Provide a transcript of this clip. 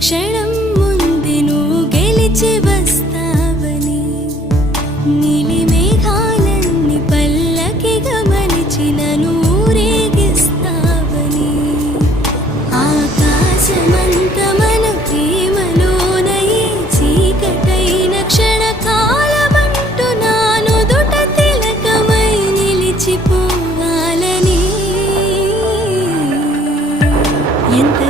క్షణం ముందే నువ్వు గెలిచి వస్తావని, నీలి మేఘాలన్నీ పల్లకిగా మలిచి నన్ను ఊరేగిస్తావని, ఆకాశమంత మన ప్రేమలోనయే చీకటైన క్షణకాలమంటూ నా నుదుట తిలకమై నిలిచిపోవాలని. ఎంత